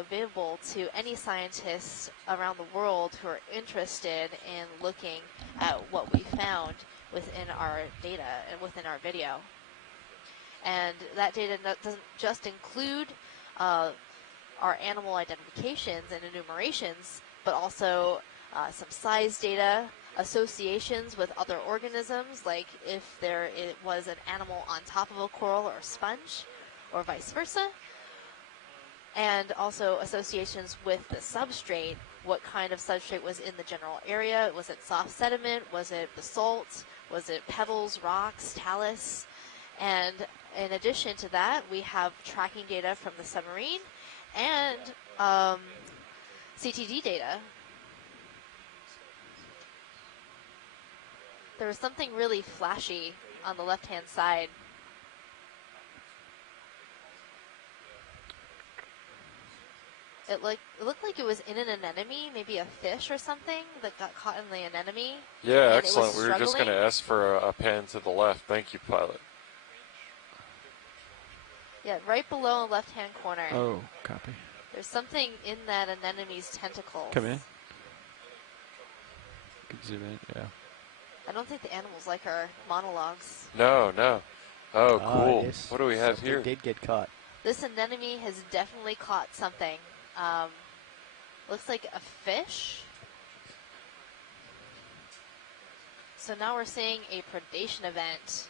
available to any scientists around the world who are interested in looking at what we found within our data and within our video. And that data doesn't just include our animal identifications and enumerations, but also some size data, associations with other organisms, like if it was an animal on top of a coral or sponge, or vice versa, and also associations with the substrate. What kind of substrate was in the general area? Was it soft sediment? Was it basalt? Was it pebbles, rocks, talus? And in addition to that, we have tracking data from the submarine and CTD data. There was something really flashy on the left-hand side. It looked like it was in an anemone, maybe a fish or something that got caught in the anemone. Yeah, excellent. We were just going to ask for a pan to the left. Thank you, pilot. Yeah, right below the left-hand corner. Oh, copy. There's something in that anemone's tentacles. Come in. You can zoom in, yeah. I don't think the animals like our monologues. No, no. Oh, cool. Yes. What do we have here? Did get caught. This anemone has definitely caught something. Looks like a fish. So now we're seeing a predation event.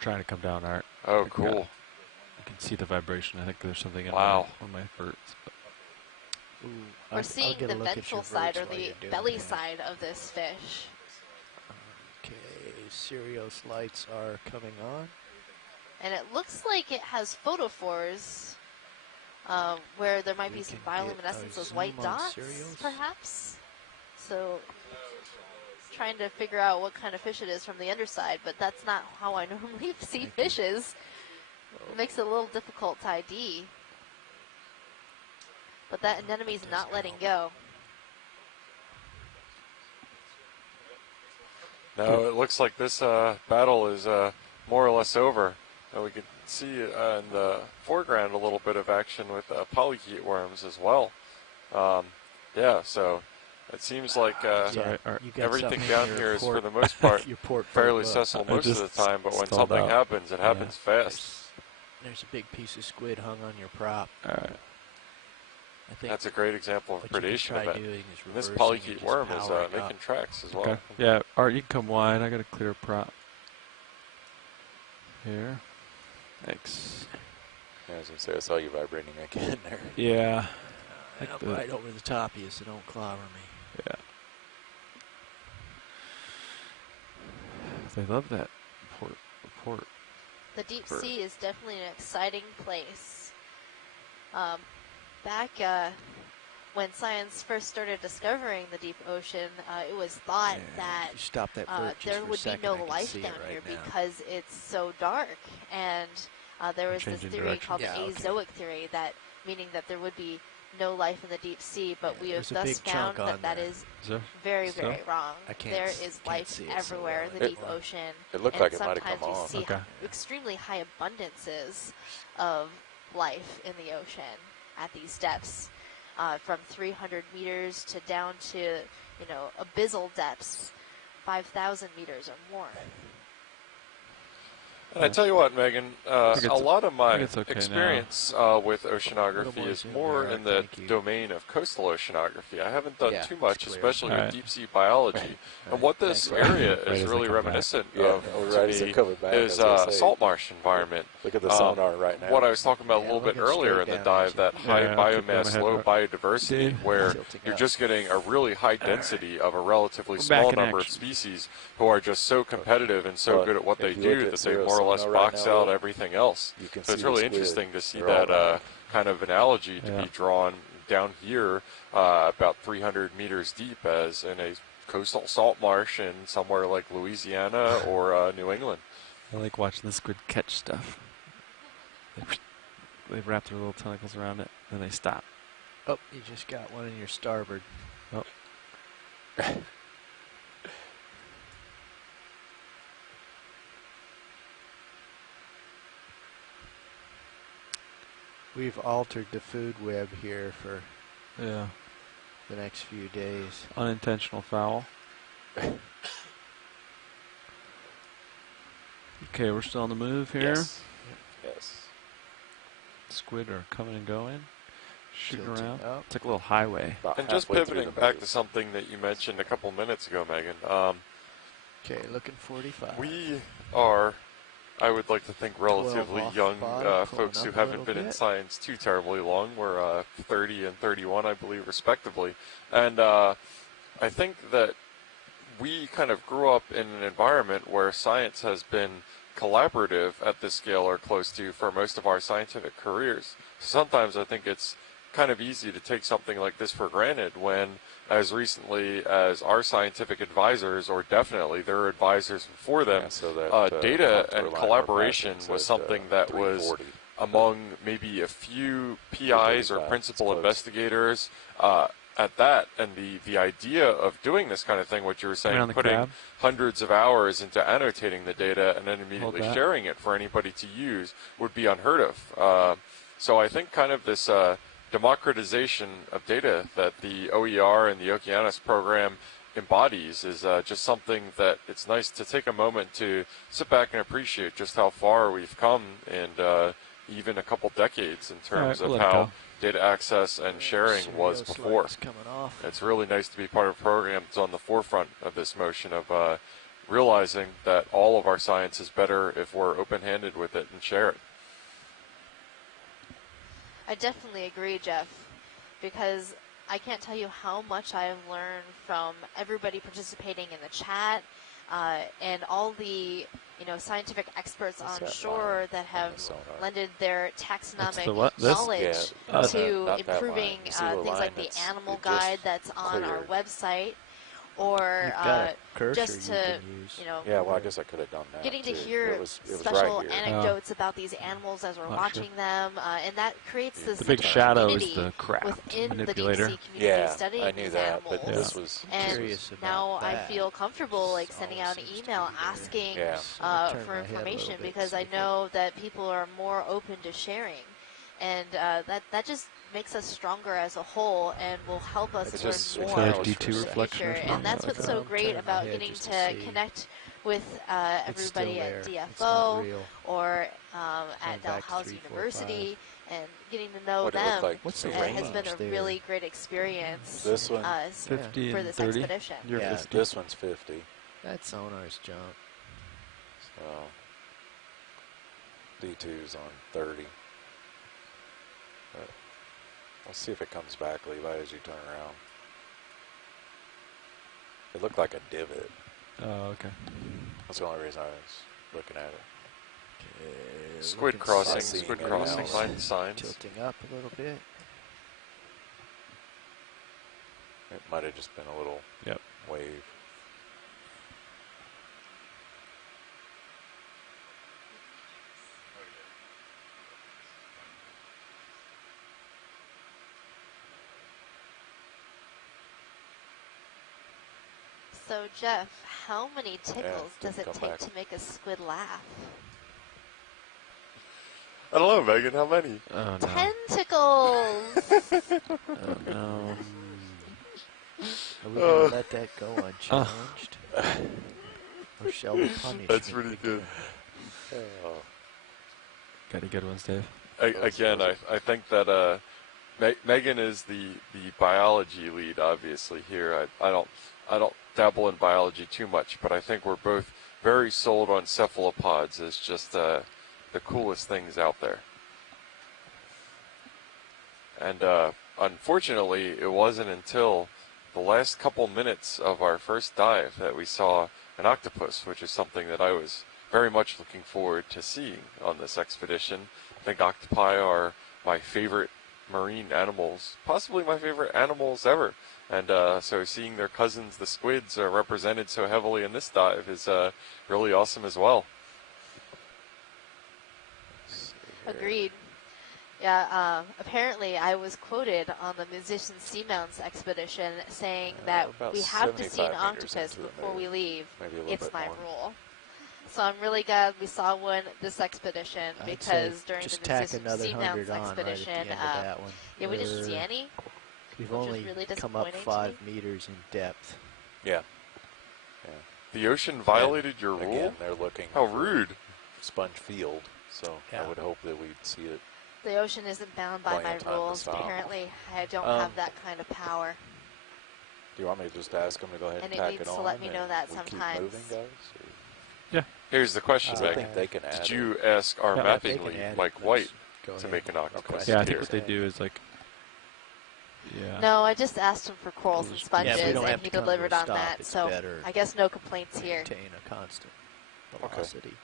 Trying to come down, Art. Oh, cool. You can see the vibration. I think there's something in wow. on my verts. Ooh, we're seeing the ventral side or the belly side of this fish. Okay, Sirius lights are coming on. And it looks like it has photophores, where there might be some bioluminescence, those white dots, perhaps. So, trying to figure out what kind of fish it is from the underside, but that's not how I normally see fishes. It makes it a little difficult to ID. But that anemone's not letting go. No, it looks like this battle is more or less over. We can see in the foreground a little bit of action with polychaete worms as well. Yeah, so it seems like everything down here is, for the most part, fairly cessile most of the time, but when something happens, it happens fast. There's a big piece of squid hung on your prop. All right. I think that's a great example of predation event. This polychaete worm is making tracks as well. Okay. Yeah, Art, you can come wide. I got a clear prop. Here. Thanks. Yeah, I was going to say, I saw you vibrating again there. Yeah. Right over the top of you, so don't clobber me. Yeah. They love that report. The deep sea is definitely an exciting place. Back when science first started discovering the deep ocean, it was thought that there would be no life down here because it's so dark. And there was this theory called the azoic theory, that meaning that there would be no life in the deep sea, but we have thus found that that is very, very wrong. There is life everywhere in the deep ocean. It looked like it might have come on. Sometimes you see extremely high abundances of life in the ocean at these depths, from 300 meters to down to, abyssal depths, 5,000 meters or more. And I tell you what, Megan, a lot of my experience with oceanography is more in the domain of coastal oceanography. I haven't done too much, especially with deep sea biology. And what this area is really reminiscent of to me is a salt marsh environment. Look at the sonar right now. What I was talking about a little bit earlier in the dive, that high biomass, low biodiversity, where you're just getting a really high density of a relatively small number of species who are just so competitive and so good at what they do that they more or less box out everything else. So it's really interesting to see that kind of analogy to be drawn down here about 300 meters deep as in a coastal salt marsh in somewhere like Louisiana or New England. I like watching the squid catch stuff. They wrap their little tentacles around it, then they stop. Oh, you just got one in your starboard. Oh. We've altered the food web here for Yeah. the next few days. Unintentional foul. Okay, we're still on the move here. Yes. Yes. Squid are coming and going. Shooting Tilting around. up. It's like a little highway. About And just halfway through pivoting the back move. to something that you mentioned a couple minutes ago, Megan. Okay, looking 45. We are, I would like to think, 12 relatively off young bottom, folks pulling who up a haven't little been in bit. science too terribly long. We're 30 and 31, I believe, respectively. And I think that we kind of grew up in an environment where science has been collaborative at this scale or close to for most of our scientific careers. Sometimes I think it's kind of easy to take something like this for granted when, as recently as our scientific advisors, or definitely their advisors before them, Yeah, so that, data contour and line collaboration we're was passing something said, that was 340. among maybe a few PIs or 335, principal it's close. investigators at that. And the idea of doing this kind of thing, what you were saying, on the putting crab. hundreds of hours into annotating the data and then immediately that. sharing it for anybody to use would be unheard of. So I think kind of this democratization of data that the OER and the Okeanos program embodies is just something that it's nice to take a moment to sit back and appreciate just how far we've come in even a couple decades in terms we'll of let it how go. data access and sharing was Serial before. slide's coming off. It's really nice to be part of a program that's on the forefront of this motion of realizing that all of our science is better if we're open-handed with it and share it. I definitely agree, Jeff, because I can't tell you how much I have learned from everybody participating in the chat and all the scientific experts What's on that shore line that have on the sonar? lended their taxonomic the what? This? knowledge Yeah, to not that improving line. You see the things line like the that's- animal it just guide that's on our cleared. website, or You've got a cursor just you to can use. Yeah, well, I guess I could have done that. getting to too. hear it was special right here. anecdotes about these animals as we're Not watching them, and that creates this The big sense of shadow is community the craft within the deep manipulator. sea community Yeah, studying I knew these that, animals. but this was And Curious about now I that. feel comfortable like This sending all out an seems to email be there. asking Yeah. I'll turn for my head a little information bit because so I we can- know that people are more open to sharing, and that just makes us stronger as a whole and will help us It's learn just- more it's So like that in D2 the reflection future. or something And that's like what's that. so I'm great turning about my head getting just to to see. connect with It's still everybody there. at It's not DFO real. or Going at back to Dalhousie 3, 4, University, and getting to know What it looked them like What's to the me. has been a range there? really great experience This one, 50 for and this 30. expedition. You're Yeah. 50. this one's 50. That sonar's junk. So D2's on 30. But we'll see if it comes back, Levi, as you turn around. It looked like a divot. Oh, okay. That's the only reason I was looking at it. Okay, Squid looking crossing, spicy squid right crossing, now. find the signs. tilting up a little bit. It might have just been a little Yep. wave. So, Jeff, how many tickles does didn't it come take back. to make a squid laugh? I don't know, Megan, how many? Oh, no. 10 tickles! Oh, no. Are we going to let that go unchallenged? Or shall the punishment That's pretty good. begin? Oh, Got any good ones, Dave? Again, I think that Megan is the biology lead, obviously here. I don't dabble in biology too much, but I think we're both very sold on cephalopods as just the coolest things out there. And unfortunately, it wasn't until the last couple minutes of our first dive that we saw an octopus, which is something that I was very much looking forward to seeing on this expedition. I think octopi are my favorite marine animals, possibly my favorite animals ever. And so seeing their cousins, the squids, are represented so heavily in this dive is really awesome as well. Agreed. Yeah, apparently I was quoted on the Musician Seamounts expedition saying that about we have to see an 75 meters octopus into the before we move. leave. Maybe a little It's bit my more. rule. So I'm really glad we saw one this expedition because during just the tack another Seamounts 100 on expedition, right at the end of that one. yeah, we didn't see any. We've which only is really come up disappointing 5 meters in depth. Yeah. The ocean violated your rule? Again, they're looking. How rude. Sponge field, so I would hope that we'd see it. The ocean isn't bound by my rules. Apparently, I don't have that kind of power. Do you want me to just ask them to go ahead and tack it on? And it needs to let me know that sometimes. Keep moving, guys? Yeah. Here's the question, I think they can add Did you ask our mapping lead, Mike White, to ahead. make an octopus? Yeah, I think what they do is like. Yeah. No, I just asked him for corals and sponges, and he delivered on stop, that. So I guess no complaints here. Maintain a constant velocity.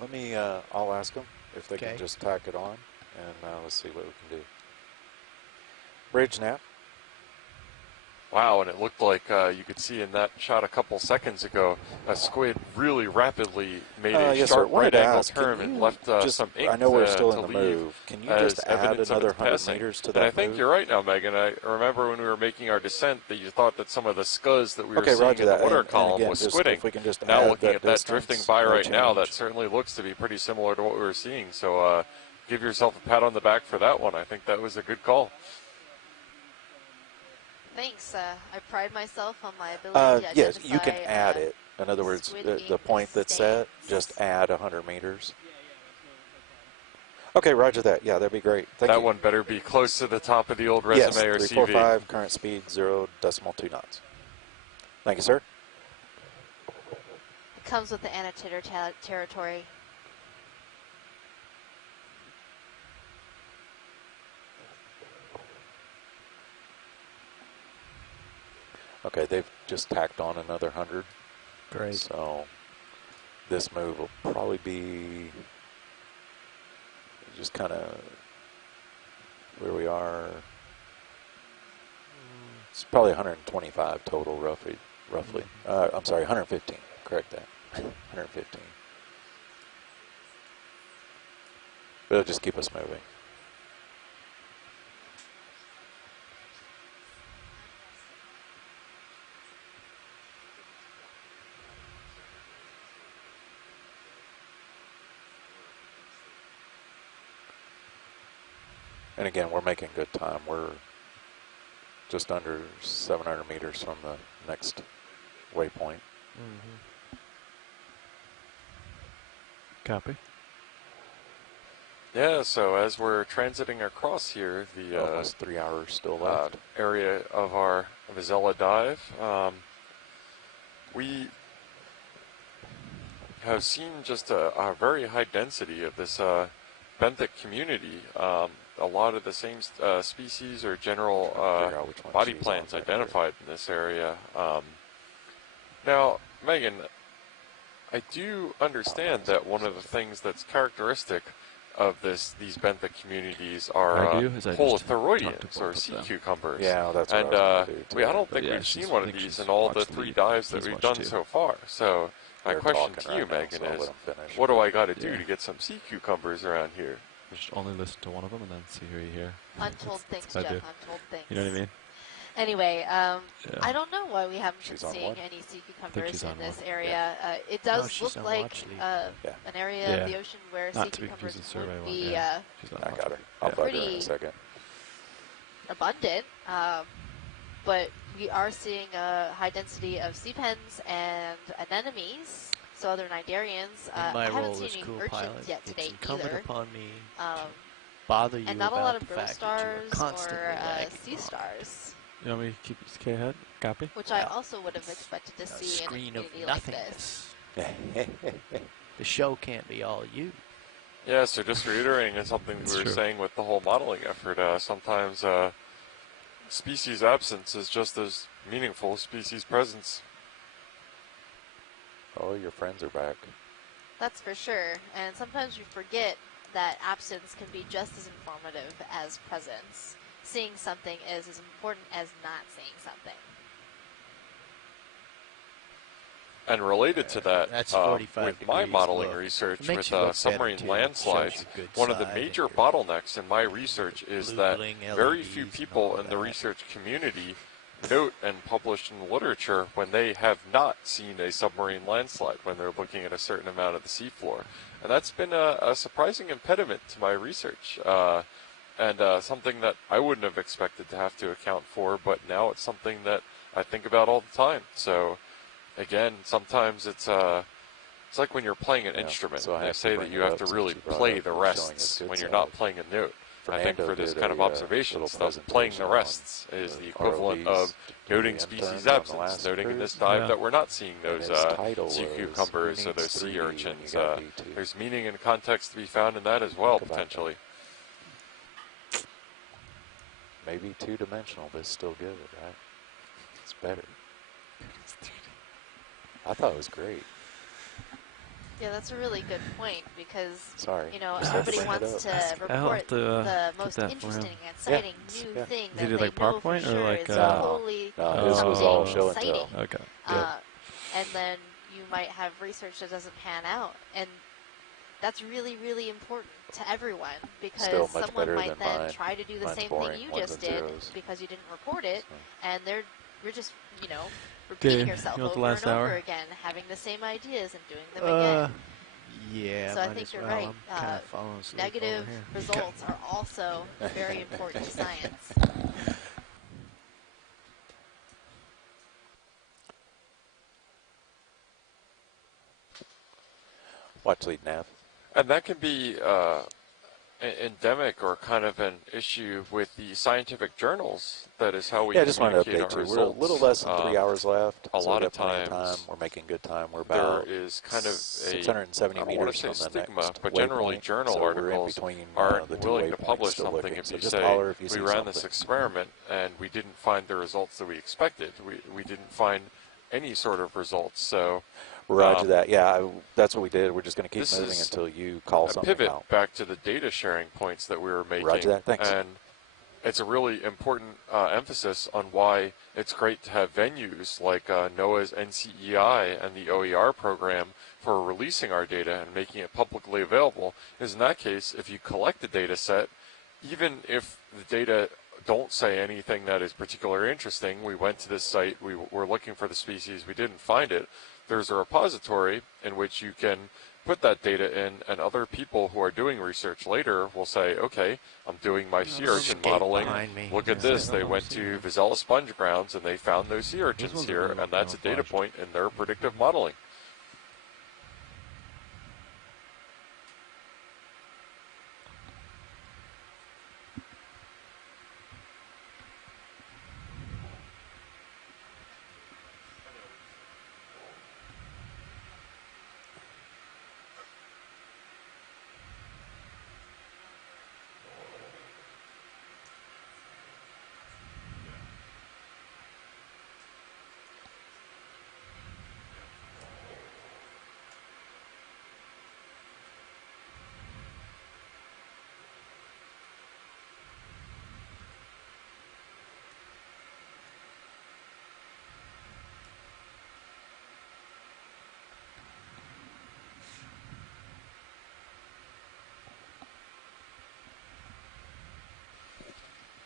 Let me. I'll ask them if they can just tack it on, and let's see what we can do. Bridge nav. Wow, and it looked like you could see in that shot a couple seconds ago, a squid really rapidly made a sharp right angle turn and left some ink I know we're still to in the leave move. Can you just add another 100 meters to that I think you're right now, Megan. I remember when we were making our descent that you thought that some of the scuzz that we were seeing in the water column was squidding. If we can just now add looking at that drifting by right now, that change. certainly looks to be pretty similar to what we were seeing. So give yourself a pat on the back for that one. I think that was a good call. Thanks. I pride myself on my ability to yes, identify, you can add it. In other words, the point that's set, just add 100 meters. Okay, roger that. Yeah, that'd be great. Thank you. That one better be close to the top of the old resume or yes, CV. 345, current speed 0.2 knots. Thank you, sir. It comes with the annotator territory. Okay, they've just tacked on another 100. Great. So this move will probably be just kind of where we are. It's probably 125 total, roughly. I'm sorry, 115. Correct that. 115. But it'll just keep us moving. And again, we're making good time. We're just under 700 meters from the next waypoint. Copy. Yeah, so as we're transiting across here, the almost 3 hours still left. Area of our Vazella dive, we have seen just a very high density of this benthic community. A lot of the same species or general body plans identified in this area. Now, Megan, I do understand that one of the things that's characteristic of these benthic communities are holothuroidians or sea cucumbers. Yeah, that's and what I was gonna do I don't think we've seen one of these in all the 3 dives that we've done so far. So my question to you, Megan, is what do I got to do to get some sea cucumbers around here? Just only listen to one of them and then see who you hear. Untold things, Jeff. Untold things. You know what I mean? Anyway, I don't know why we haven't been seeing any sea cucumbers in this area. It does look like an area of the ocean where sea cucumbers would be I got her. I'll bug her in a second. Abundant, but we are seeing a high density of sea pens and anemones. So other cnidarians. I haven't seen any urchins yet today either. Upon me bother you and not a lot of the brill fact that you stars are or sea stars. You want me to keep K ahead? Copy. Which I also would have expected to see in a community like this. The show can't be all you. Yeah, so just reiterating something we were saying with the whole modeling effort, sometimes species absence is just as meaningful as species presence. Oh, your friends are back. That's for sure. And sometimes we forget that absence can be just as informative as presence. Seeing something is as important as not seeing something. And related to that, with my modeling research with submarine landslides, one of the major bottlenecks in my research is that very few people in the research community note and published in the literature when they have not seen a submarine landslide when they're looking at a certain amount of the seafloor. And that's been a surprising impediment to my research, and something that I wouldn't have expected to have to account for, but now it's something that I think about all the time. So, again, sometimes it's like when you're playing an instrument. So they say that you have to really play the rests when you're not playing a note. I think for this kind of observation stuff, playing the rests is the equivalent of noting species absence, noting in this dive that we're not seeing those sea cucumbers or those sea urchins. There's meaning and context to be found in that as well, potentially. Maybe two-dimensional, but it's still good, right? It's better. I thought it was great. Yeah, that's a really good point because, you know, Just everybody wants to report the most interesting and exciting new thing that they know for sure is totally exciting. Okay. And then you might have research that doesn't pan out. And that's really, really important to everyone because someone might then try to do the same thing you just did because you didn't report it, and you're just, you know, repeating yourself over and over again, having the same ideas and doing them again. Yeah, so I think you're right. Negative results are also very important to science. Watch lead nav. And that can be endemic or kind of an issue with the scientific journals. That is how we communicate our results. We're a little less than 3 hours left. A lot of times, we're making good time. We're about there is kind of 670 I don't meters want to say from the stigma, next but generally waypoint. journal So articles aren't willing to publish something if you say, we ran this experiment and we didn't find the results that we expected. We didn't find any sort of results. So Roger that. Yeah, that's what we did. We're just going to keep moving until you call something out. Pivot back to the data sharing points that we were making. Roger that. Thanks. And it's a really important emphasis on why it's great to have venues like NOAA's NCEI and the OER program for releasing our data and making it publicly available. Is in that case, if you collect the data set, even if the data don't say anything that is particularly interesting, we went to this site, we were looking for the species, we didn't find it, there's a repository in which you can put that data in, and other people who are doing research later will say, okay, I'm doing my sea urchin modeling, look at this, they went to Vazella sponge grounds and they found those sea urchins here, and that's a data point in their predictive modeling.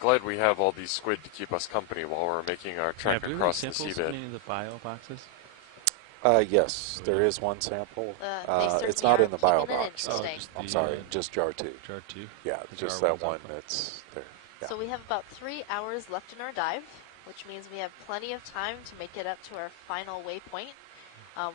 Glad we have all these squid to keep us company while we're making our trek across the seabed. Any of the bio boxes? Yes, there is one sample. It's not in the bio box. I'm sorry, just jar 2. Jar 2? Yeah, just that one that's there. Yeah. So we have about 3 hours left in our dive, which means we have plenty of time to make it up to our final waypoint.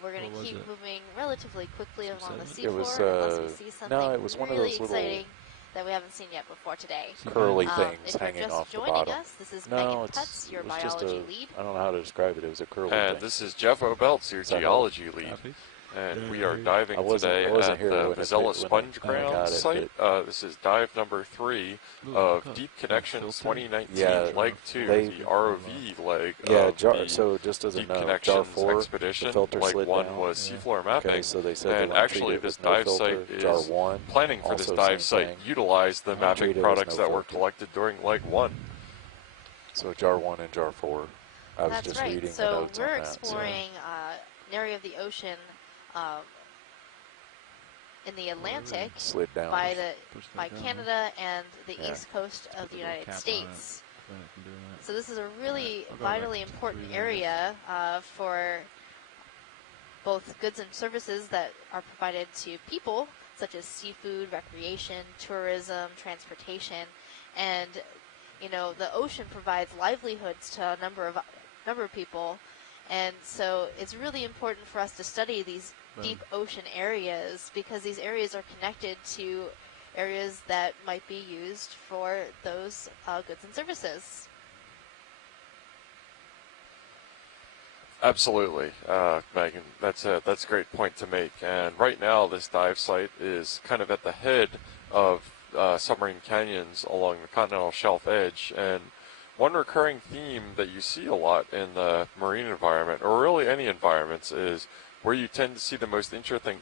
We're going to keep moving relatively quickly along the seafloor unless we see something really exciting that we haven't seen yet before today. Curly things hanging off the bottom. If you're just joining us, this is Megan Putz, your biology lead. I don't know how to describe it. It was a curly thing. And this is Jeff O'Belts, your geology lead. And we are diving today at the Vazella Sponge Ground site. This is dive number 3 of Deep Connections 2019, leg 2, the ROV leg of the Deep Connections expedition. Leg 1 was seafloor mapping. And actually this dive site is planning for this dive site utilized the mapping products that were collected during leg 1. So jar 1 and jar 4. I was just reading the notes on that. So we're exploring an area of the ocean in the Atlantic by Canada and the east coast of the United States. So this is a really vitally important area for both goods and services that are provided to people, such as seafood, recreation, tourism, transportation, and you know the ocean provides livelihoods to a number of people, and so it's really important for us to study these deep ocean areas because these areas are connected to areas that might be used for those goods and services. Absolutely, Megan. That's a great point to make. And right now, this dive site is kind of at the head of submarine canyons along the continental shelf edge. And one recurring theme that you see a lot in the marine environment, or really any environments, is where you tend to see the most interesting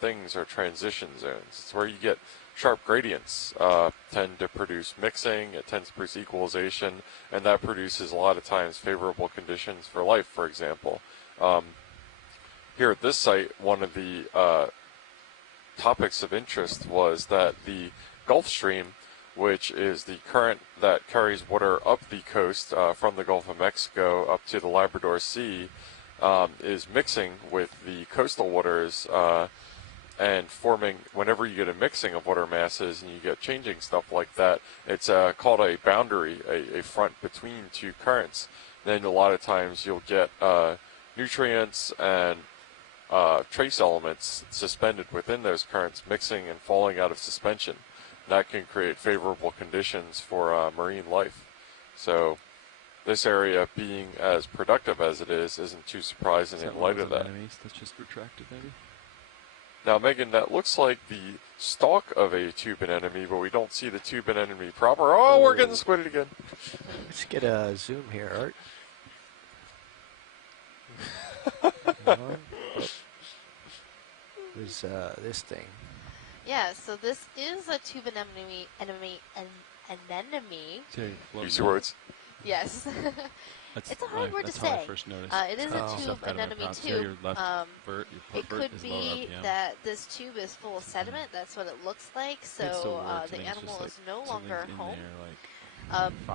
things are transition zones. It's where you get sharp gradients tend to produce mixing, it tends to produce equalization, and that produces a lot of times favorable conditions for life, for example. Here at this site, one of the topics of interest was that the Gulf Stream, which is the current that carries water up the coast from the Gulf of Mexico up to the Labrador Sea, is mixing with the coastal waters and forming, whenever you get a mixing of water masses and you get changing stuff like that, it's called a boundary, a front between two currents. Then a lot of times you'll get nutrients and trace elements suspended within those currents mixing and falling out of suspension. That can create favorable conditions for marine life. So this area being as productive as it is isn't too surprising in light of that. That's just retracted, maybe? Now, Megan, that looks like the stalk of a tube anemone, but we don't see the tube anemone proper. Oh, we're getting squidded again. Let's get a zoom here, Art. There's this thing. Yeah, so this is a tube anemone. Use your words. Yes. It's a hard word to say. I first noticed. It is a tube anemone tube. It could be that this tube is full of sediment. That's what it looks like. So the animal is no longer home.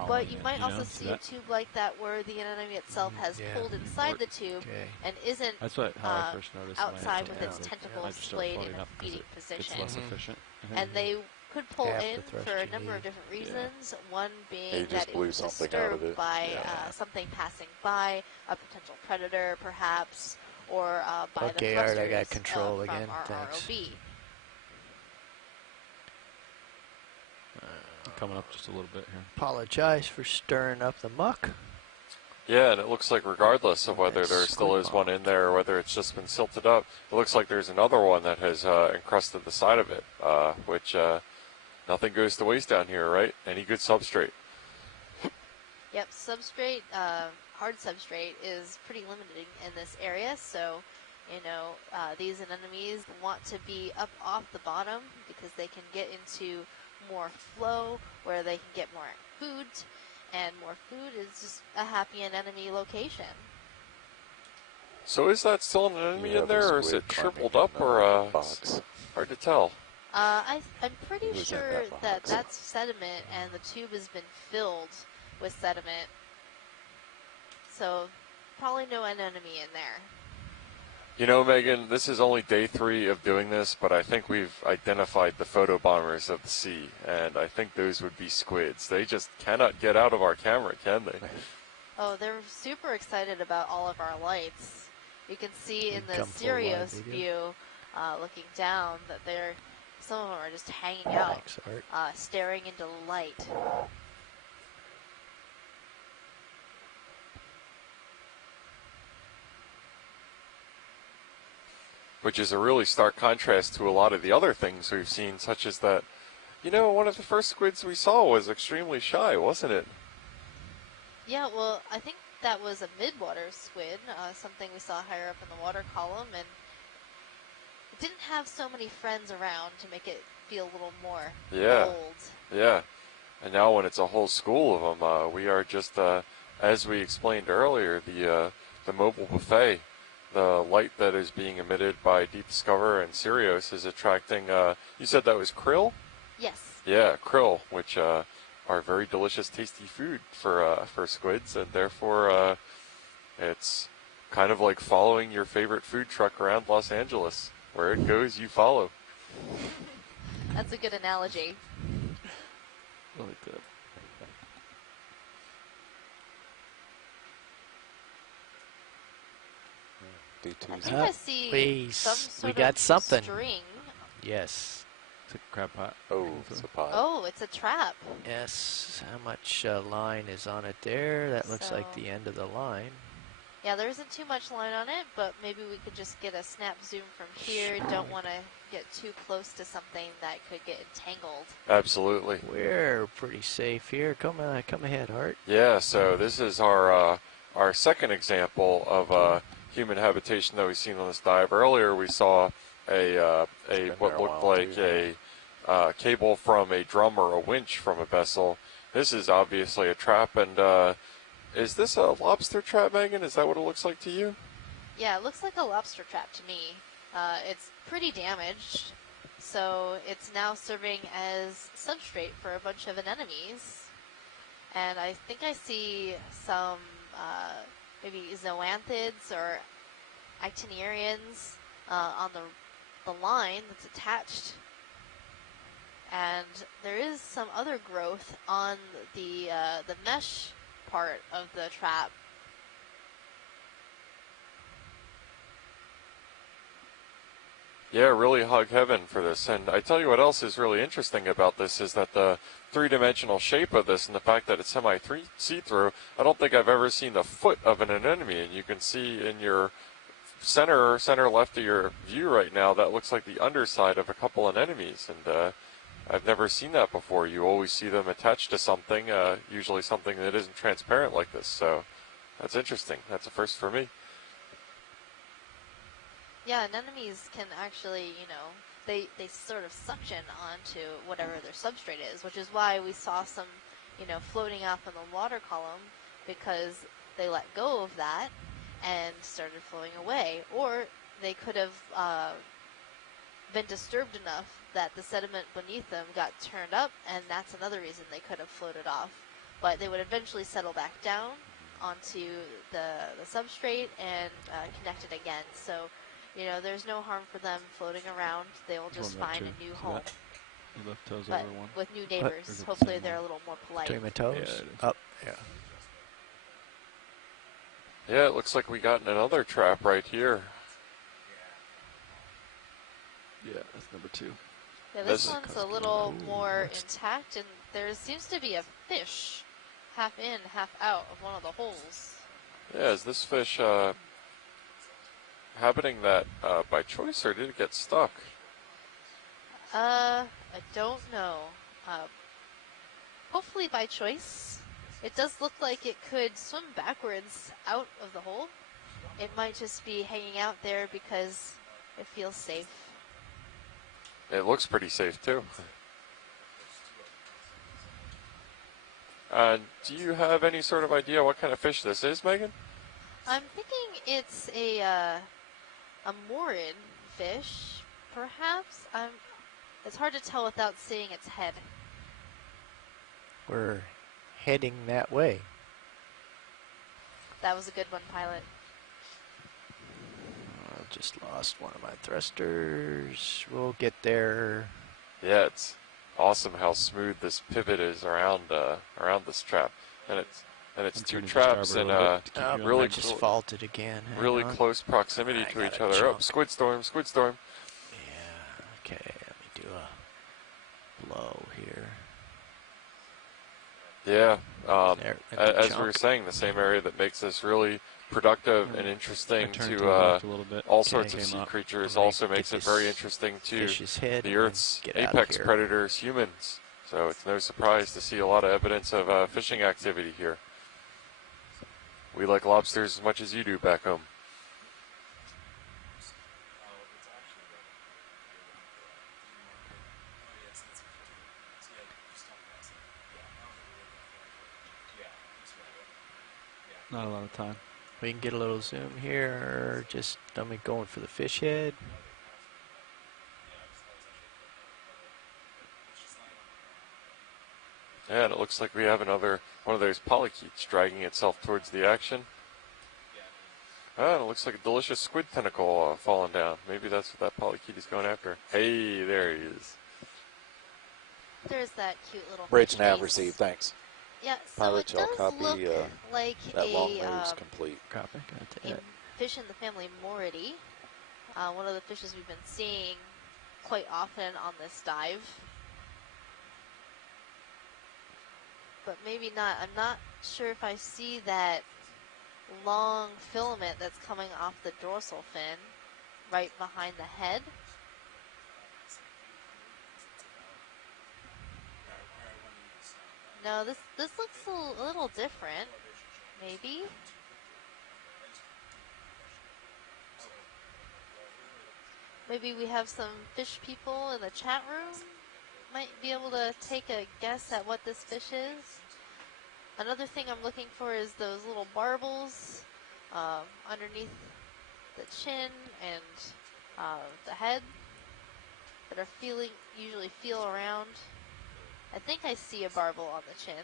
But you might also see a tube like that where the anemone itself has pulled inside the tube and isn't outside with its tentacles splayed in a feeding position. And they could pull in for a number of different reasons. One being that it was disturbed by something passing by, a potential predator perhaps, or by the thrusters Art, I got control again. From our Thanks. ROV. Coming up just a little bit here. Apologize for stirring up the muck. Yeah, and it looks like regardless of whether there still is one in there or whether it's just been silted up, it looks like there's another one that has encrusted the side of it, which nothing goes to waste down here, right? Any good substrate. Yep, substrate, hard substrate is pretty limiting in this area, so you know these anemones want to be up off the bottom because they can get into more flow where they can get more food, and more food is just a happy anemone location. So is that still an anemone in there, or is it shriveled up, or box? Hard to tell. I'm pretty sure that that's sediment, and the tube has been filled with sediment. So probably no anemone in there. You know, Megan, this is only day 3 of doing this, but I think we've identified the photobombers of the sea, and I think those would be squids. They just cannot get out of our camera, can they? Oh, they're super excited about all of our lights. You can see in the Sirius view, looking down, that some of them are just hanging out, staring into the light. Which is a really stark contrast to a lot of the other things we've seen, such as that, you know, one of the first squids we saw was extremely shy, wasn't it? Yeah, well, I think that was a midwater squid, something we saw higher up in the water column, and it didn't have so many friends around to make it feel a little more bold. Yeah, and now when it's a whole school of them, we are just, as we explained earlier, the mobile buffet. The light that is being emitted by Deep Discover and Sirius is attracting, you said that was krill? Yes. Yeah, krill, which are very delicious, tasty food for squids, and therefore it's kind of like following your favorite food truck around Los Angeles. Where it goes, you follow. That's a good analogy. Really good. I think I see some sort we got of something. string. Yes. It's a crab pot. Oh, it's a pot. Oh, it's a trap. Yes. How much line is on it there? That looks like the end of the line. Yeah, there isn't too much line on it, but maybe we could just get a snap zoom from here. Don't want to get too close to something that could get entangled. Absolutely. We're pretty safe here. Come ahead, Art. Yeah, so this is our second example of human habitation that we've seen on this dive. Earlier we saw a what looked like a cable from a drum or a winch from a vessel. This is obviously a trap, and is this a lobster trap, Megan? Is that what it looks like to you? Yeah, it looks like a lobster trap to me. It's pretty damaged, so it's now serving as substrate for a bunch of anemones. And I think I see some maybe zoanthids or actiniarians on the line that's attached. And there is some other growth on the mesh part of the trap. Yeah, really hug heaven for this. And I tell you what else is really interesting about this is that the three-dimensional shape of this and the fact that it's semi-see-through, I don't think I've ever seen the foot of an anemone. And you can see in your center left of your view right now, that looks like the underside of a couple anemones. And I've never seen that before. You always see them attached to something, usually something that isn't transparent like this. So that's interesting. That's a first for me. Yeah, anemones can actually, they sort of suction onto whatever their substrate is, which is why we saw some, floating off in the water column, because they let go of that and started flowing away. Or they could have been disturbed enough that the sediment beneath them got turned up, and that's another reason they could have floated off. But they would eventually settle back down onto the substrate and connect it again. So, there's no harm for them floating around. They will just find a new home. You left toes But over one. with new neighbors, hopefully they're a little more polite. Between my toes? Yeah, it is. Up, yeah. Yeah, it looks like we got another trap right here. Yeah, that's number 2. Yeah, this one's a little more intact, and there seems to be a fish half in, half out of one of the holes. Yeah, is this fish happening that by choice, or did it get stuck? I don't know. Hopefully by choice. It does look like it could swim backwards out of the hole. It might just be hanging out there because it feels safe. It looks pretty safe, too. Do you have any sort of idea what kind of fish this is, Megan? I'm thinking it's a morid fish, perhaps. It's hard to tell without seeing its head. We're heading that way. That was a good one, pilot. I just lost one of my thrusters. We'll get there. Yeah, it's awesome how smooth this pivot is around this trap, and it's two traps in really just faulted again. Really close proximity to each other. Oh, squid storm! Yeah. Okay, let me do a blow here. Yeah, as we were saying, the same area that makes this really productive and interesting to all sorts of sea creatures also makes it very interesting to the Earth's apex predators, humans. So it's no surprise to see a lot of evidence of fishing activity here. We like lobsters as much as you do back home. Not a lot of time. We can get a little zoom here. Just dummy going for the fish head. Yeah, and it looks looks like we have another one of those polychaetes dragging itself towards the action. Oh, it looks like a delicious squid tentacle falling down. Maybe that's what that polychaete is going after. Hey, there he is. There's that cute little Bridge fish nav face. received, thanks. Yeah, so Pilot it shall does copy, look like that long a move's complete. Copy. a fish in the family Moridae. One of the fishes we've been seeing quite often on this dive. But maybe not. I'm not sure if I see that long filament that's coming off the dorsal fin right behind the head. No, this looks a little different, maybe. Maybe we have some fish people in the chat room might be able to take a guess at what this fish is. Another thing I'm looking for is those little barbels underneath the chin and the head that are usually feel around. I think I see a barbel on the chin.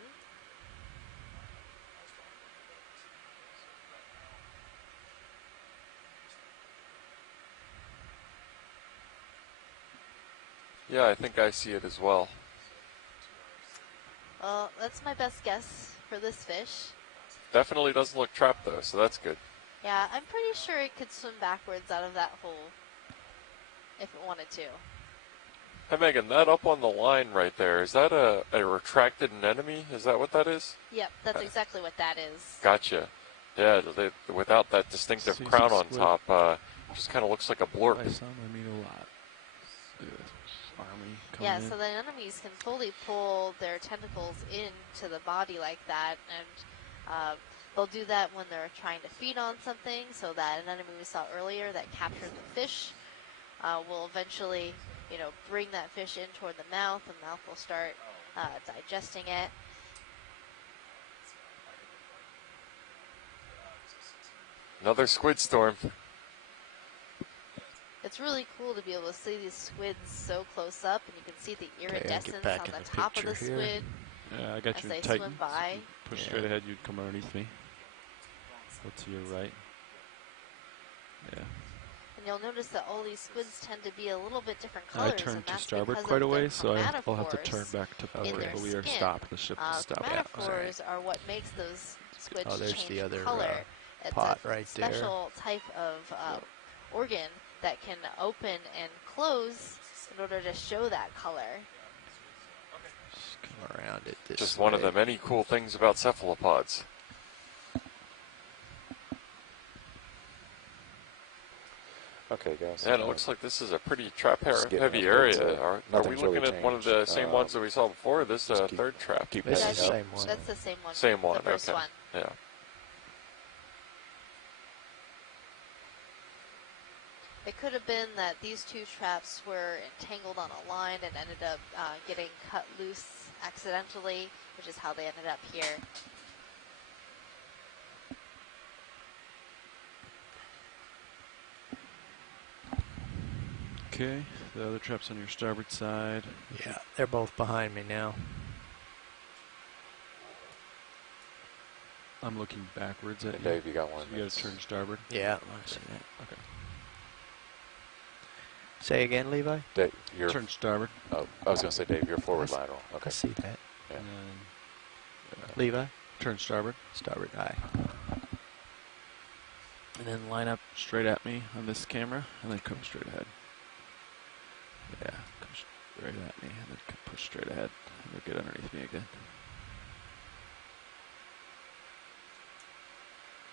Yeah, I think I see it as well. Well, that's my best guess for this fish. Definitely doesn't look trapped though, so that's good. Yeah, I'm pretty sure it could swim backwards out of that hole if it wanted to. Hey Megan, that up on the line right there, is that a retracted anemone? Is that what that is? Yep, that's exactly what that is. Gotcha. Yeah, without that distinctive crown on top, just kind of looks like a blorp. I saw my meat a lot. Army coming Yeah, in. so the anemones can fully pull their tentacles into the body like that, and they'll do that when they're trying to feed on something. So that anemone we saw earlier that captured the fish will eventually, bring that fish in toward the mouth. The mouth will start digesting it. Another squid storm. It's really cool to be able to see these squids so close up, and you can see the iridescence back on in the the top of the picture here. squid Yeah, I got as you they tight. swim by. Push straight ahead, you'd come underneath me. Go to your right. Yeah. And you'll notice that all these squids tend to be a little bit different I colors, and turned to that's starboard because quite a of the way, so I'll have to turn chromatophores back to in port, their but we are skin. stopped. The ship is stopped. Chromatophores are what makes those squids Oh, there's change the other color. It's pot a right there. special type of organ that can open and close in order to show that color. Just come around it this Just way. one of the many cool things about cephalopods. Okay, guys. And it looks like this is a pretty trap Just getting heavy up area. there, Are we nothing's looking really at one of the changed. same ones that we saw before? This just keep- third trap. keep That's heading the up. same one. That's the same one. Same one, The first okay. one. Yeah. It could have been that these two traps were entangled on a line and ended up getting cut loose accidentally, which is how they ended up here. Okay, the other trap's on your starboard side. Yeah, they're both behind me now. I'm looking backwards at And you. Dave, you got one. So you gotta turn starboard. Yeah, I see that. Okay. Say again, Levi? Dave, you're, Turn starboard. oh, I was going to say, Dave, you're forward lateral. I Okay. see that. Yeah. And then Levi? turn starboard. Starboard eye. And then line up straight at me on this camera, and then come straight ahead. Yeah, come straight at me, and then push straight ahead, and then get underneath me again.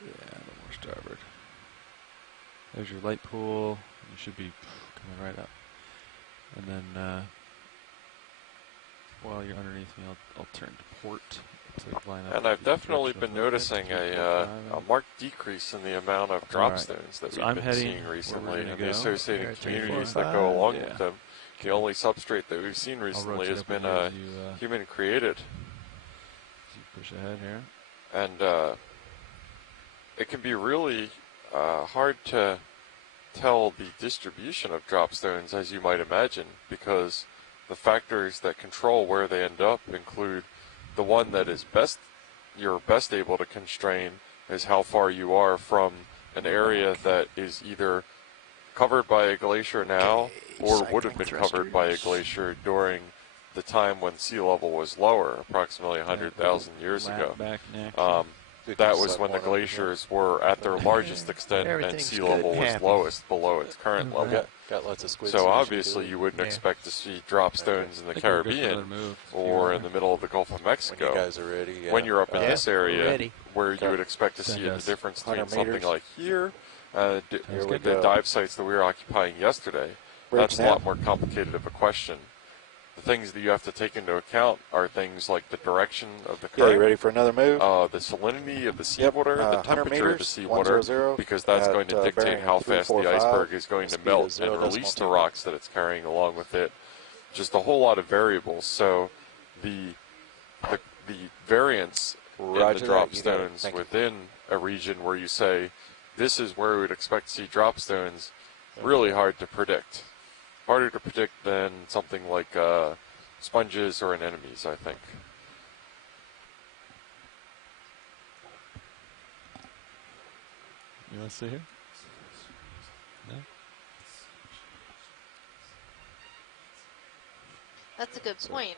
Yeah, no more starboard. There's your light pool. You should be coming right up. And then while you're underneath me, I'll turn to port to line up. And I've the definitely direction been of the noticing head, a marked decrease in the amount of drop Alright. stones that So we've I'm been heading seeing where we're recently, gonna and the go. associated There, communities 345. that go along Yeah. with them. The only substrate that we've seen I'll recently rotate has up been as you, human created, as you push ahead here. and it can be really hard to tell the distribution of drop stones, as you might imagine, because the factors that control where they end up include the one that is best, you're best able to constrain is how far you are from an area that is either covered by a glacier now or would have been covered by a glacier during the time when sea level was lower, approximately 100,000 years ago. That was when the glaciers were at their largest extent and sea level was lowest below its current level. Got lots of squid. So obviously you wouldn't expect to see drop stones in the Caribbean or in the middle of the Gulf of Mexico. When you guys are ready. When you're up in this area where you would expect to see the difference between something like here, the dive sites that we were occupying yesterday, that's a lot more complicated of a question. The things that you have to take into account are things like the direction of the current. Yeah, you ready for another move? The salinity of the seawater, the temperature of the seawater, because that's going to dictate how fast the iceberg is going to melt and release the rocks that it's carrying along with it. Just a whole lot of variables. So the variance in the drop stones within a region where you say this is where we would expect to see drop stones, really hard to predict. Harder to predict than something like sponges or anemones, I think. You want to see here? No? That's a good point.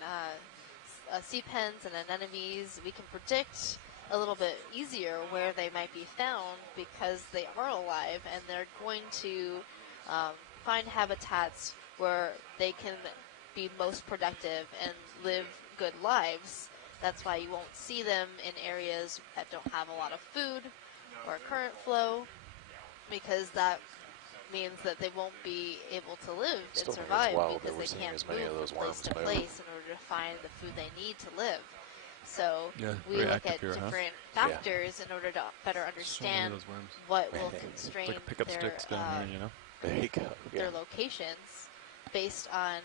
Sea pens and anemones, we can predict a little bit easier where they might be found because they are alive and they're going to find habitats where they can be most productive and live good lives. That's why you won't see them in areas that don't have a lot of food or current flow, because that means that they won't be able to live and survive because they can't move from place to place in order to find the food they need to live. So we look at different factors in order to better understand what will constrain their locations based on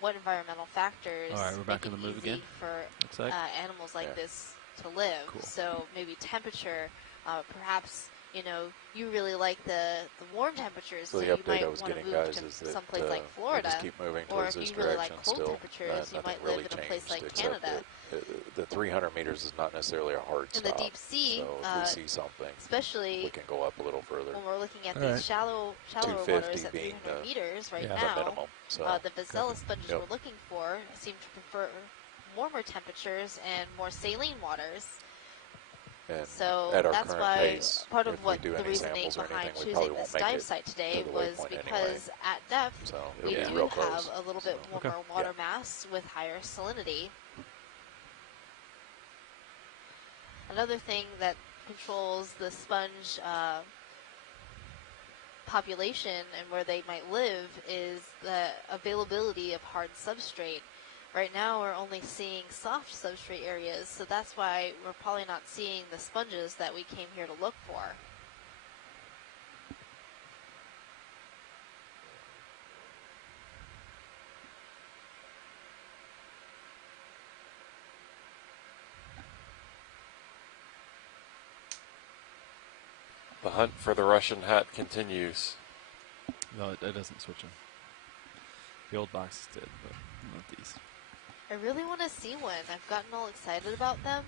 what environmental factors make it easy for animals like this to live. So maybe temperature, perhaps you really like the warm temperatures, so you might want to move to someplace like Florida, or if you really like cold temperatures, you might live in a place like Canada. The 300 meters is not necessarily a hard stop. In the deep sea, so if we see something, especially we can go up a little further. When we're looking at these shallower waters at 300 meters right now, minimum, the Vazella sponges we're looking for seem to prefer warmer temperatures and more saline waters. And so that's why part of what the reasoning behind choosing this dive site today was because at depth we do have a little bit warmer water mass with higher salinity. Another thing that controls the sponge population and where they might live is the availability of hard substrate. Right now we're only seeing soft substrate areas, so that's why we're probably not seeing the sponges that we came here to look for. The hunt for the Russian hat continues. No, it doesn't switch them. The old boxes did, but not these. I really want to see one. I've gotten all excited about them.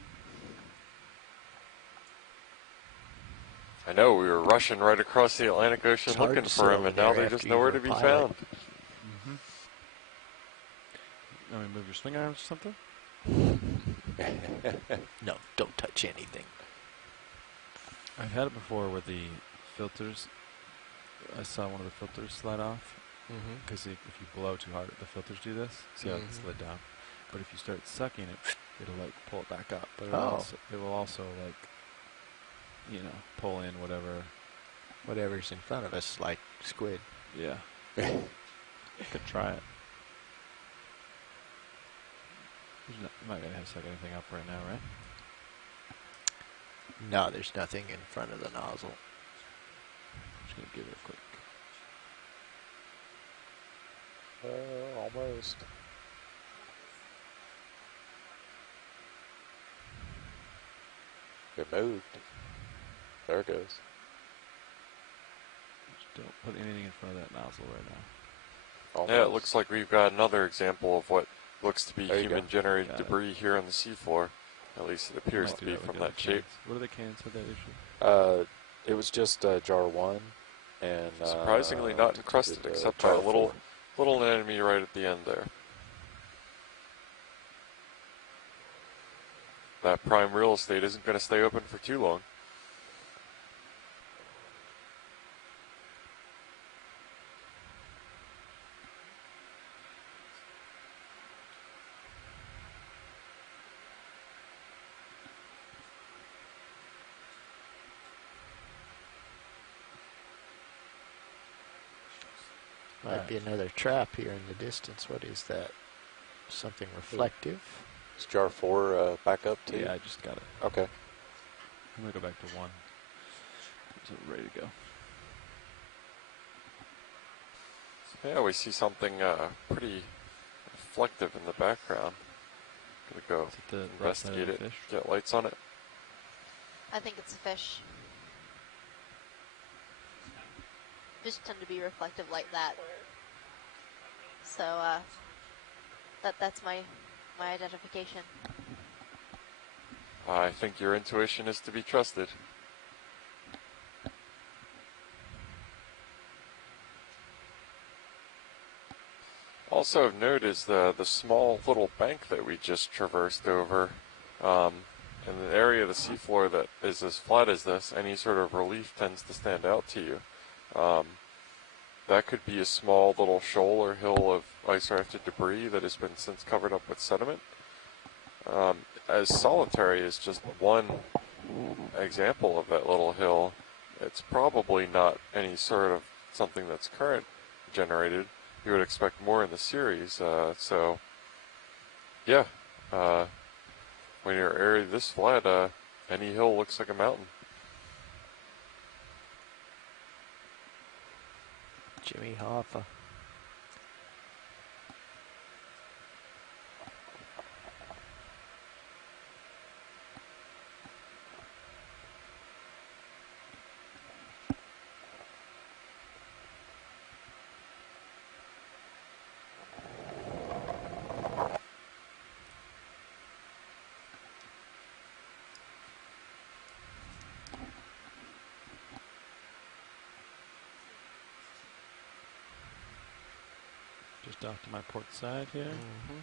I know, we were rushing right across the Atlantic Ocean looking for them, and now they're just nowhere to be found. Let me move your swing arms or something? No, don't touch anything. I've had it before where the filters, I saw one of the filters slide off. Because if you blow too hard, the filters do this. See how it slid down? But if you start sucking it, it'll like pull it back up. But it will also like, pull in whatever's in front of us, like squid. Yeah. You could try it. You're not going to have suck anything up right now, right? No, there's nothing in front of the nozzle. I'm just going to give it a quick. Almost. It moved. There it goes. Just don't put anything in front of that nozzle right now. Almost. Yeah, it looks like we've got another example of what looks to be human-generated debris here on the seafloor. At least it appears to be from that shape. What are the cans of that issue? It was just jar 1, and surprisingly not encrusted except by a little anemone right at the end there. That prime real estate isn't going to stay open for too long. Might be another trap here in the distance. What is that? Something reflective? Is jar 4 back up too? Yeah, I just got it. Okay. I'm going to go back to 1. So we're ready to go. Yeah, we see something pretty reflective in the background. Gonna go investigate it, get lights on it. I think it's a fish. Fish tend to be reflective like that. So that's my identification. I think your intuition is to be trusted. Also of note is the small little bank that we just traversed over. In the area of the seafloor that is as flat as this, any sort of relief tends to stand out to you. That could be a small little shoal or hill of ice-rafted debris that has been since covered up with sediment. As solitary as just one example of that little hill, it's probably not any sort of something that's current generated. You would expect more in the series. So, yeah, when you're area this flat, any hill looks like a mountain. Jimmy Hoffa. Just off to my port side here. Mm-hmm.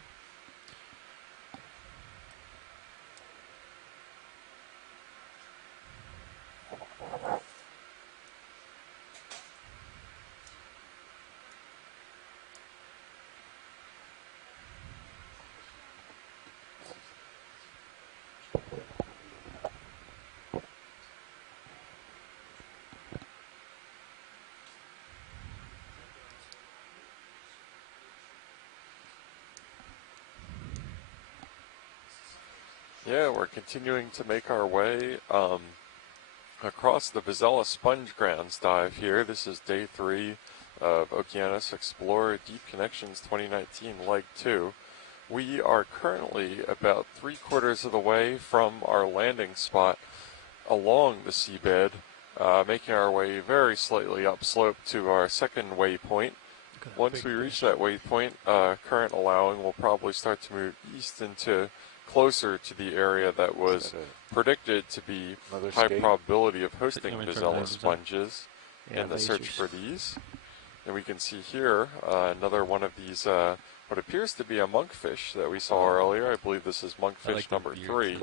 Yeah, we're continuing to make our way across the Vazella Sponge Grounds dive here. This is day 3 of Okeanos Explorer Deep Connections 2019 Leg 2. We are currently about 3/4 of the way from our landing spot along the seabed, making our way very slightly upslope to our second waypoint. Once we reach that waypoint, current allowing, we'll probably start to move east into closer to the area that was predicted to be high probability of hosting Vazella sponges in the search for these. And we can see here another one of these, what appears to be a monkfish that we saw earlier. I believe this is monkfish number 3.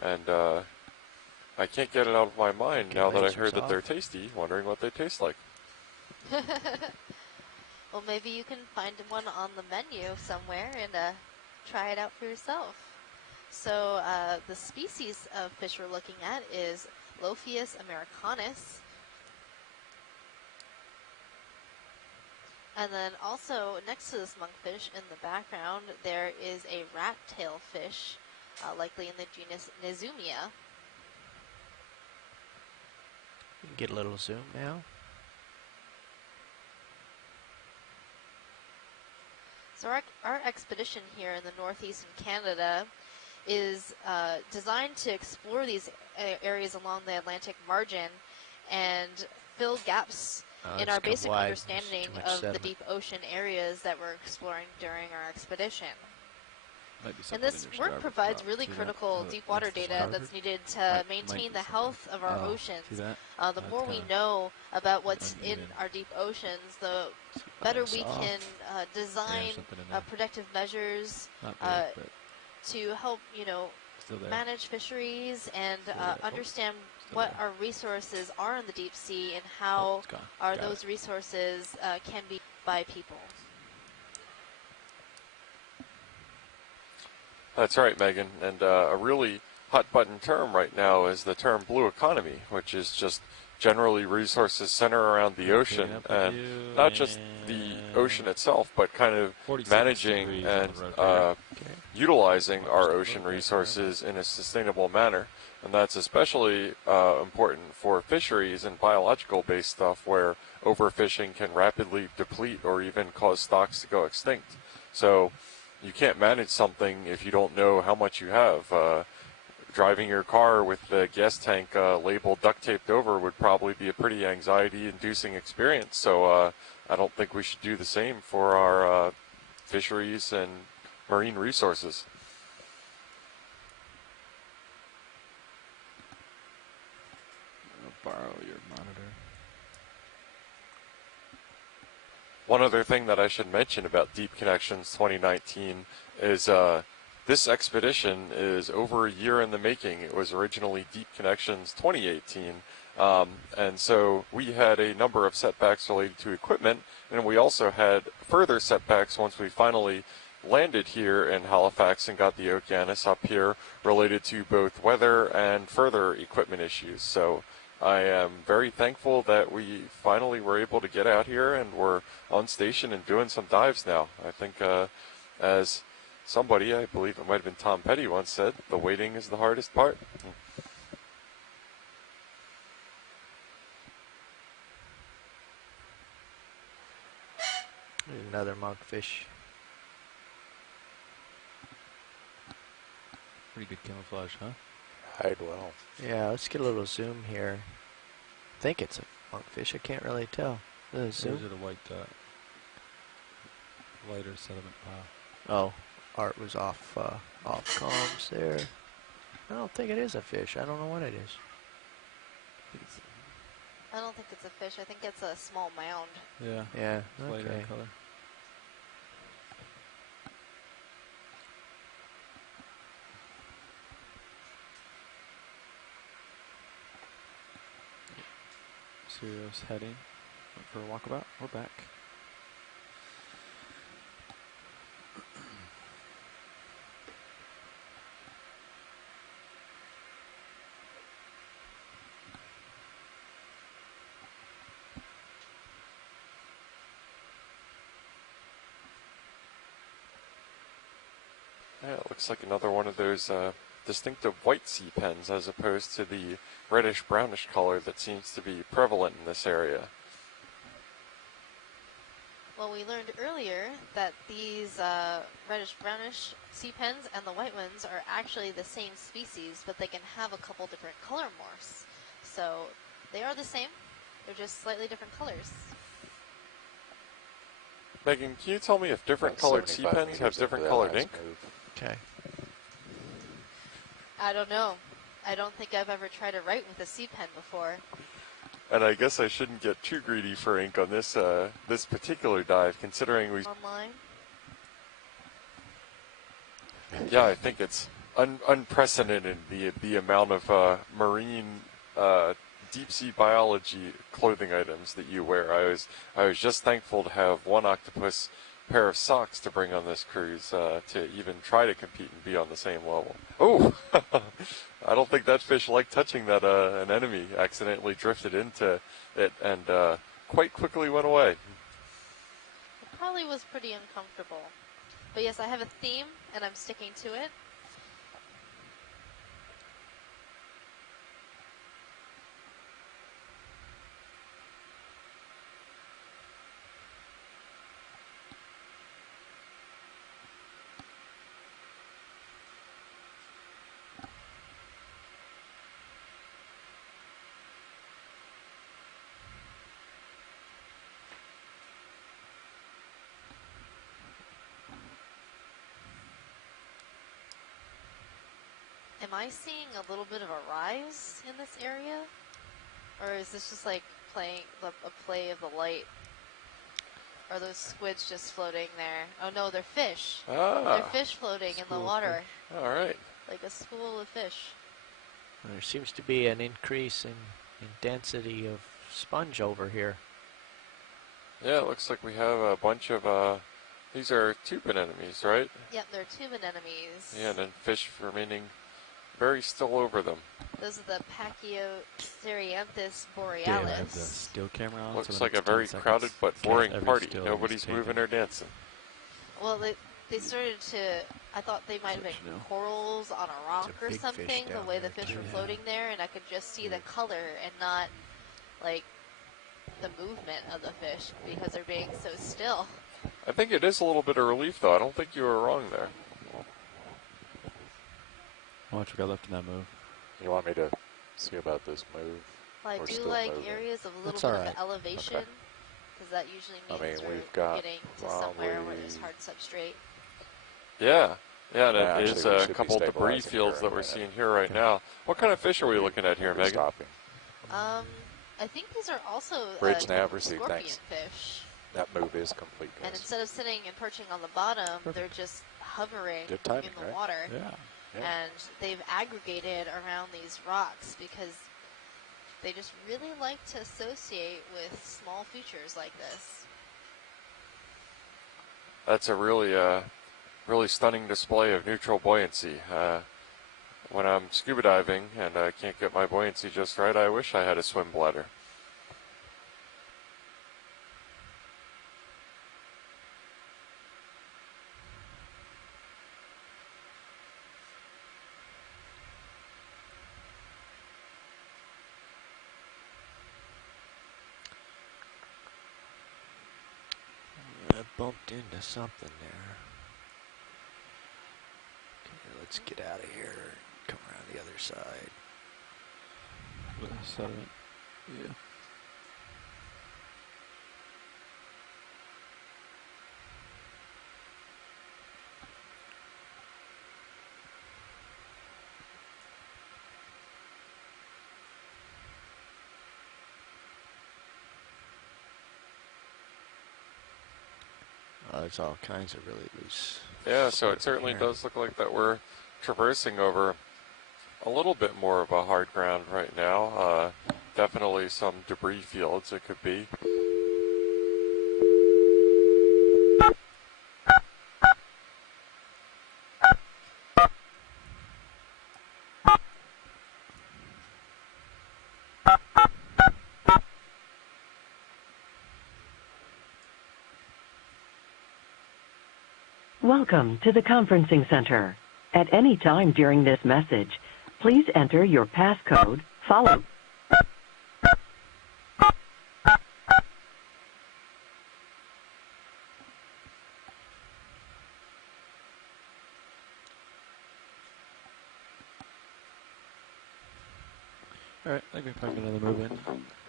And I can't get it out of my mind now that I heard that they're tasty, wondering what they taste like. Well, maybe you can find one on the menu somewhere and try it out for yourself. So the species of fish we're looking at is Lophius americanus. And then also next to this monkfish in the background, there is a rat-tail fish, likely in the genus Nezumia. You can get a little zoom now. So our expedition here in the northeastern Canada is designed to explore these areas along the Atlantic margin and fill gaps in our basic understanding of the deep ocean areas that we're exploring during our expedition. And this work provides really critical deep water data that's needed to maintain the health of our oceans. The more we know about what's in our deep oceans, the better we can design protective measures to help, manage fisheries and understand what our resources are in the deep sea and how those resources can be by people. That's right, Megan. And a really hot button term right now is the term blue economy, which is just generally resources center around the ocean, and not just the ocean itself, but kind of managing and utilizing our ocean resources in a sustainable manner. And that's especially important for fisheries and biological-based stuff where overfishing can rapidly deplete or even cause stocks to go extinct. So you can't manage something if you don't know how much you have. Driving your car with the gas tank label duct taped over would probably be a pretty anxiety-inducing experience. So I don't think we should do the same for our fisheries and marine resources. I'll borrow your monitor. One other thing that I should mention about Deep Connections 2019 is this expedition is over a year in the making. It was originally Deep Connections 2018, and so we had a number of setbacks related to equipment, and we also had further setbacks once we finally landed here in Halifax and got the Okeanos up here related to both weather and further equipment issues. So I am very thankful that we finally were able to get out here and we're on station and doing some dives now. I think as somebody, I believe it might have been Tom Petty, once said, the waiting is the hardest part. Another monkfish. Pretty good camouflage, huh? Hide well. Yeah, let's get a little zoom here. I think it's a monkfish. I can't really tell. Zoom. Is it a white lighter sediment pile? Oh, Art was off comms there. I don't think it is a fish. I don't know what it is. I don't think it's a fish. I think it's a small mound. Yeah. Yeah. Lighter Okay. color. Serious heading. Went for a walkabout. We're back. Yeah, it looks like another one of those distinctive white sea pens as opposed to the reddish-brownish color that seems to be prevalent in this area. Well, we learned earlier that these reddish-brownish sea pens and the white ones are actually the same species, but they can have a couple different color morphs. So they are the same, they're just slightly different colors. Megan, can you tell me if different colored sea pens have different colored ink? Okay. I don't know. I don't think I've ever tried to write with a sea pen before. And I guess I shouldn't get too greedy for ink on this this particular dive, considering we... Online? Yeah, I think it's unprecedented, the amount of marine deep sea biology clothing items that you wear. I was just thankful to have one octopus pair of socks to bring on this cruise to even try to compete and be on the same level. Oh, I don't think that fish liked touching that an enemy accidentally drifted into it and quite quickly went away. It probably was pretty uncomfortable. But yes, I have a theme and I'm sticking to it. I seeing a little bit of a rise in this area? Or is this just like playing a play of the light? Are those squids just floating there? Oh no, they're fish. They're fish floating in the water. All right. Like a school of fish. There seems to be an increase in density of sponge over here. Yeah, it looks like we have a bunch of, these are tube anemones, right? Yep, they're tube anemones. Yeah, and then fish remaining very still over them. Those are the Pachyceranthus borealis. Do you have the still camera on? Looks like a very crowded but boring party. Nobody's moving or dancing. Well, they started to, I thought they might have been corals on a rock or something, the way the fish were floating there, and I could just see the color and not, like, the movement of the fish because they're being so still. I think it is a little bit of relief, though. I don't think you were wrong there. How much we got left in that move? You want me to see about this move? Well, I do like areas of a little bit of elevation, because that usually means we're getting to somewhere where there's hard substrate. Yeah, and it is a couple debris fields that we're seeing here right now. What kind of fish are we looking at here, Megan? I think these are also Bridge nav received, scorpion thanks. fish. That move is complete, guys. And instead of sitting and perching on the bottom, they're just hovering in the water. Yeah. And they've aggregated around these rocks because they just really like to associate with small features like this. That's a really stunning display of neutral buoyancy. When I'm scuba diving and I can't get my buoyancy just right, I wish I had a swim bladder. I bumped into something there. Okay, let's get out of here and come around the other side. Sediment. Yeah. There's all kinds of really loose. Yeah, so it certainly does look like that we're traversing over a little bit more of a hard ground right now. Definitely some debris fields it could be. Welcome to the conferencing center. At any time during this message, please enter your passcode followed. Alright, I think we probably get another move in.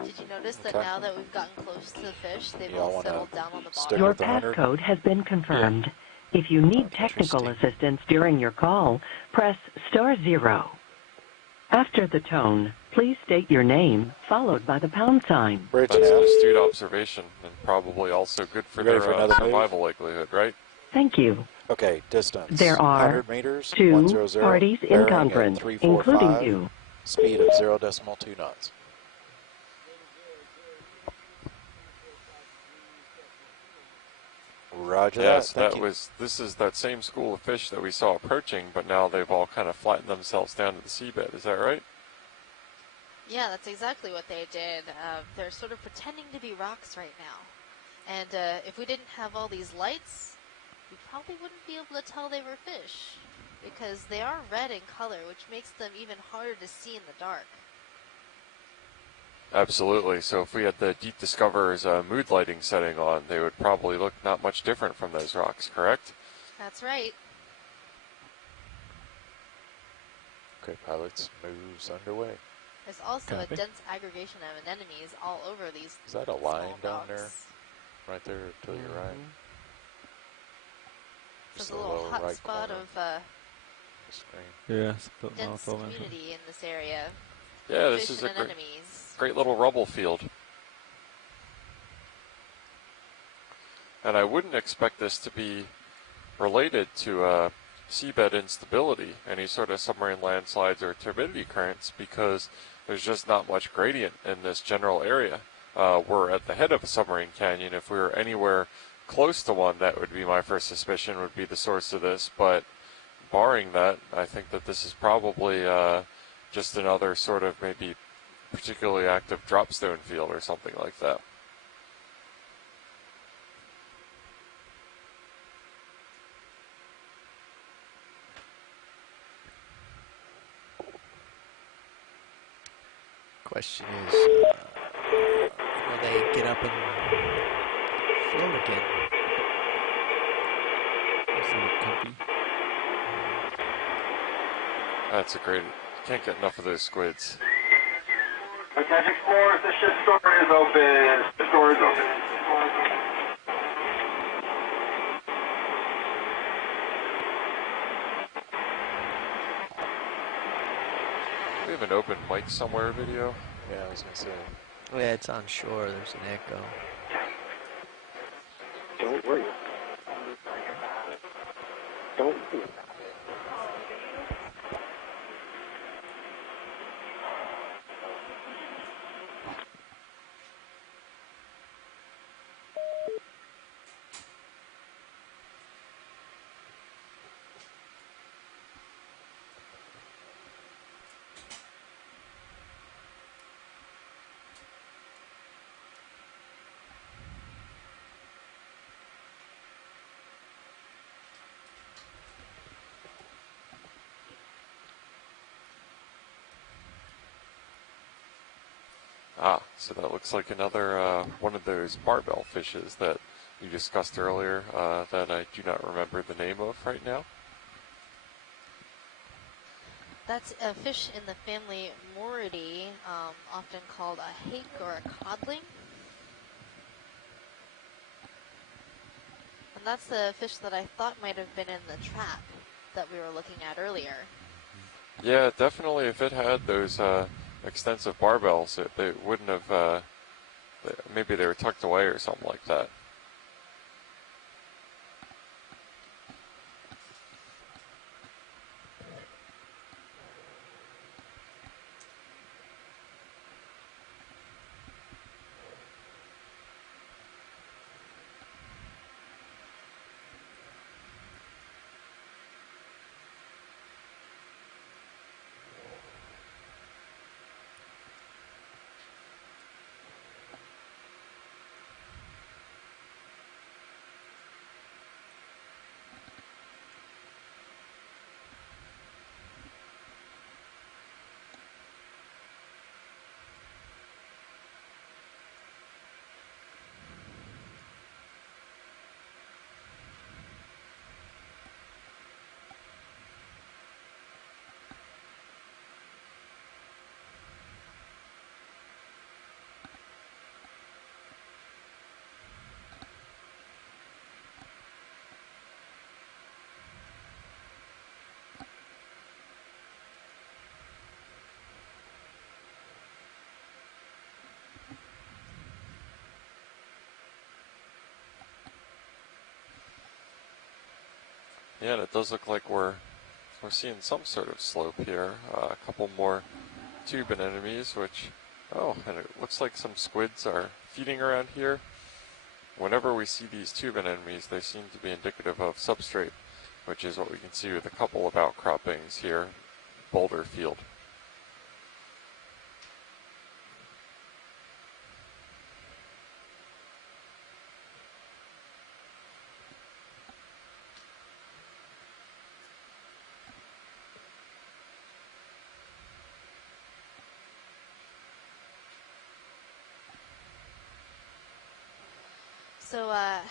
Did you notice that now that we've gotten close to the fish, they've all settled down on the bottom? Your passcode has been confirmed. If you need technical assistance during your call, press *0. After the tone, please state your name, followed by the # Bridge That's an astute observation, and probably also good for their survival likelihood, right? Thank you. Okay, distance. There are 100 meters, 2 100, parties in conference, including you. Speed of 0.2 knots. Roger yes, that. This is that same school of fish that we saw approaching, but now they've all kind of flattened themselves down to the seabed. Is that right? Yeah, that's exactly what they did. They're sort of pretending to be rocks right now. And if we didn't have all these lights, we probably wouldn't be able to tell they were fish, because they are red in color, which makes them even harder to see in the dark. Absolutely. So if we had the Deep Discoverer's mood lighting setting on, they would probably look not much different from those rocks, correct? That's right. Okay, pilots, moves underway. There's also a dense aggregation of anemones all over these. Is that a line down rocks. there? Right there to your right? There's a little hot spot of screen. Yeah, dense community in this area. Yeah, this is a great little rubble field. And I wouldn't expect this to be related to seabed instability, any sort of submarine landslides or turbidity currents, because there's just not much gradient in this general area. We're at the head of a submarine canyon. If we were anywhere close to one, that would be my first suspicion, would be the source of this. But barring that, I think that this is probably just another sort of maybe particularly active dropstone field or something like that. Question is, will they get up and float again? That's a great, can't get enough of those squids. Attention explorers, the ship's door is open. The door is open. We have an open mic somewhere video. Yeah, I was going to say. Yeah, it's on shore. There's an echo. Don't worry. Don't worry. Ah, so that looks like another one of those barbell fishes that you discussed earlier that I do not remember the name of right now. That's a fish in the family Moridae, often called a hake or a codling. And that's the fish that I thought might have been in the trap that we were looking at earlier. Yeah, definitely if it had those extensive barbells, they wouldn't have, maybe they were tucked away or something like that. Yeah, and it does look like we're seeing some sort of slope here. A couple more tube anemones, which, oh, and it looks like some squids are feeding around here. Whenever we see these tube anemones, they seem to be indicative of substrate, which is what we can see with a couple of outcroppings here, boulder field. So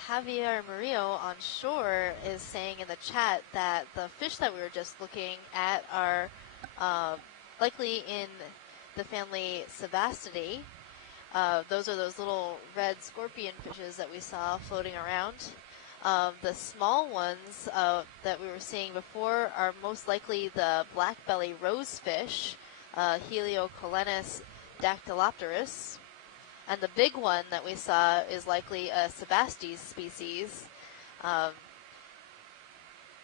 Javier Murillo on shore is saying in the chat that the fish that we were just looking at are likely in the family Sevastidae. Those are those little red scorpion fishes that we saw floating around. The small ones that we were seeing before are most likely the black-belly rosefish, Heliocolenus dactylopterus. And the big one that we saw is likely a Sebastes species.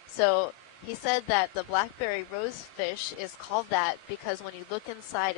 So he said that the blackberry rosefish is called that because when you look inside